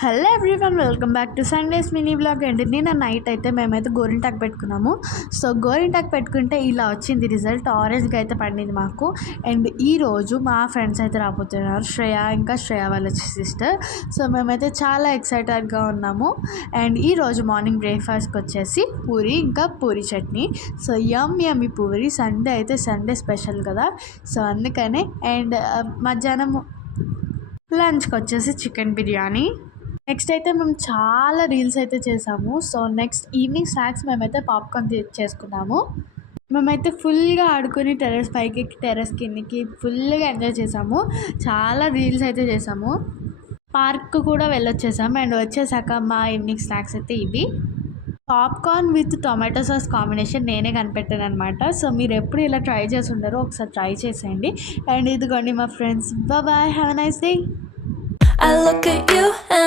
Hello everyone, welcome back to Sundays mini blog. అండి నిన్న night అయితే మేమైతే గోరింటాకు పెట్టుకున్నాము. సో గోరింటాకు పెట్టుకుంటే ఇలా వచ్చింది రిజల్ట్. ఆరెంజ్గా అయితే పండింది మాకు. అండ్ ఈరోజు మా ఫ్రెండ్స్ అయితే రాబోతున్నారు, శ్రేయ వాళ్ళ సిస్టర్. సో మేమైతే చాలా ఎక్సైటెడ్గా ఉన్నాము. అండ్ ఈరోజు మార్నింగ్ బ్రేక్ఫాస్ట్కి వచ్చేసి పూరి, ఇంకా puri chutney. So yummy puri. Sunday అయితే సండే స్పెషల్ కదా, సో అందుకనే. అండ్ మధ్యాహ్నం లంచ్కి వచ్చేసి చికెన్ బిర్యానీ. నెక్స్ట్ అయితే మేము చాలా రీల్స్ అయితే చేసాము. సో నెక్స్ట్ ఈవినింగ్ స్నాక్స్ మేమైతే పాప్కార్న్ చేసుకున్నాము. మేమైతే ఫుల్గా ఆడుకొని టెర్రస్ పైకి, టెర్రస్ కిందకి ఫుల్గా ఎంజాయ్ చేసాము. చాలా రీల్స్ అయితే చేసాము. పార్క్ కూడా వెళ్ళొచ్చేసాము. అండ్ వచ్చేసాక మా ఈవినింగ్ స్నాక్స్ అయితే ఇవి. Popcorn with tomato sauce combination నేనే కనిపెట్టాను అనమాట. సో మీరు ఎప్పుడు ఇలా ట్రై చేసి ఉండరో ఒకసారి ట్రై చేసేయండి. అండ్ ఇదిగోండి మా friends. Bye, have a nice day. I look at you and